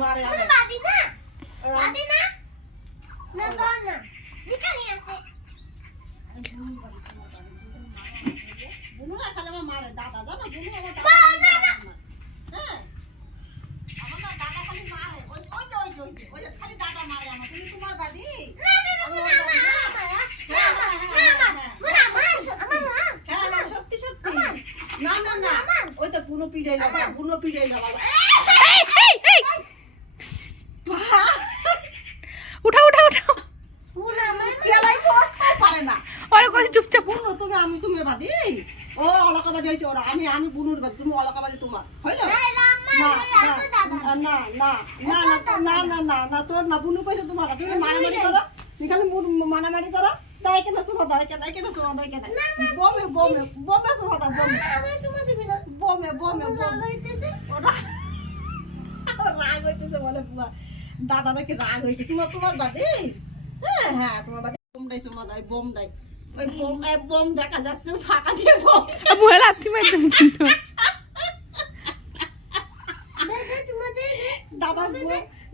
মারে আমি বাদি না বাদি না না দর না নিকালি আছে বুনু না খালি আমার মারে দাদা জানো বুনু আমার দাদা হ্যাঁ আমার না দাদা খালি মারে ওই খালি দাদা মারে আমার তুমি তোমার বাদি সত্যি সত্যি না না না ওই তো বুনু পিড়াইলো বুনু পিড়াইলো উঠাও উঠাও উঠাও কেলাই তো উঠতে পারে না ওরে কই চুপচাপ বুনু তুমি আমি তুমি বাদি ও অলকাবাজি হয়েছে ওরা আমি আমি বুনুর বাদি তুমি অলকাবাজি তোমার হইলো না না না না না না না না তোর না বুনু কইছে তোমার তুমি মারামারি করো এখানে মারামারি করো দাই কেন শোনা দাই কেন শোনা দাই কেন বমে বমে বমে শোনা দাও বমে বমে বমে বমে ওরা রাগ হইতেছে বলে বুয়া দাদা নাকি রাগ হইতে তোমার বাদে হ্যাঁ হ্যাঁ তোমার বাদে বোমটাই শোনা দাও বোমটাই ওই বোম দেখা যাচ্ছে ফাঁকা দিয়ে বোম মুহে লাথি মার দেব কিন্তু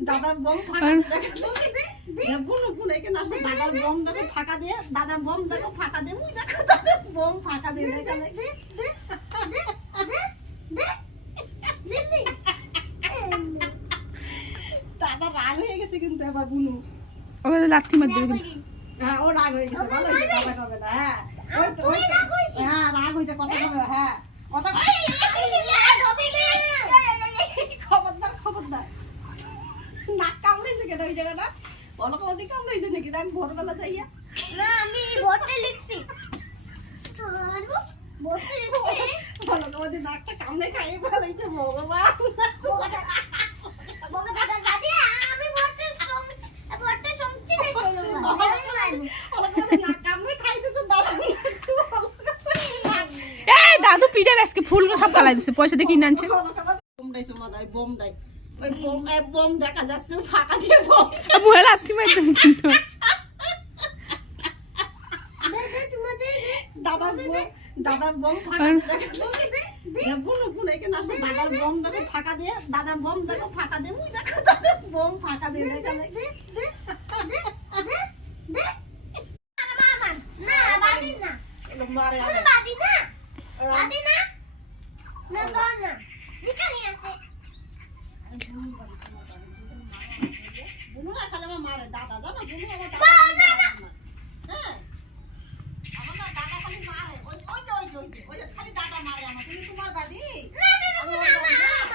দাদার বোম ফাঁকা বুনু বুনু এখানে আসে দাদার বোম দেখো ফাঁকা দিয়ে দাদার বোম দেখো ফাঁকা দিয়ে ওই দেখো দাদার বোম ফাঁকা দিয়ে দেখা যায় দাদা রাগ হয়ে গেছে কিন্তু এবার বুনু ওকে লাথি মার দেব কিন্তু হ্যাঁ ও রাগ হয়ে গেছে ভালো হয়েছে কথা কবে না হ্যাঁ ওই হ্যাঁ রাগ হয়েছে কথা কবে হ্যাঁ কথা খবরদার নাক কামড়েছে কেন ওই জায়গাটা অলকাবাদি কামড়েছে নাকি না ভোরবেলা যাইয়া না আমি ভোটে লিখছি অলকাবাদি নাকটা কামড়ে খাইয়ে ফেলাইছে ভগবান আমি ভোটে সংচি অলকাবাদি নাক কামড়ে খাইছে তো দাদা এই দাদু পিড়ে আজকে ফুল সব ফালাই দিছে পয়সা দিয়ে কিনে আনছে বোমটাই শোনা দাও বোমটাই ওই বোম দেখা যাচ্ছে ফাঁকা দিয়ে বোম মুহে লাথি মার দেব কিন্তু দাদার বোম ফাঁকা বুনু বুনু এখানে আসে দাদার বোম দেখো ফাঁকা দিয়ে দাদার বোম দেখো ফাঁকা দিয়ে ওই দেখো দাদার বোম ফাঁকা দিয়ে দেখা যায় মারে বাদি না না দর না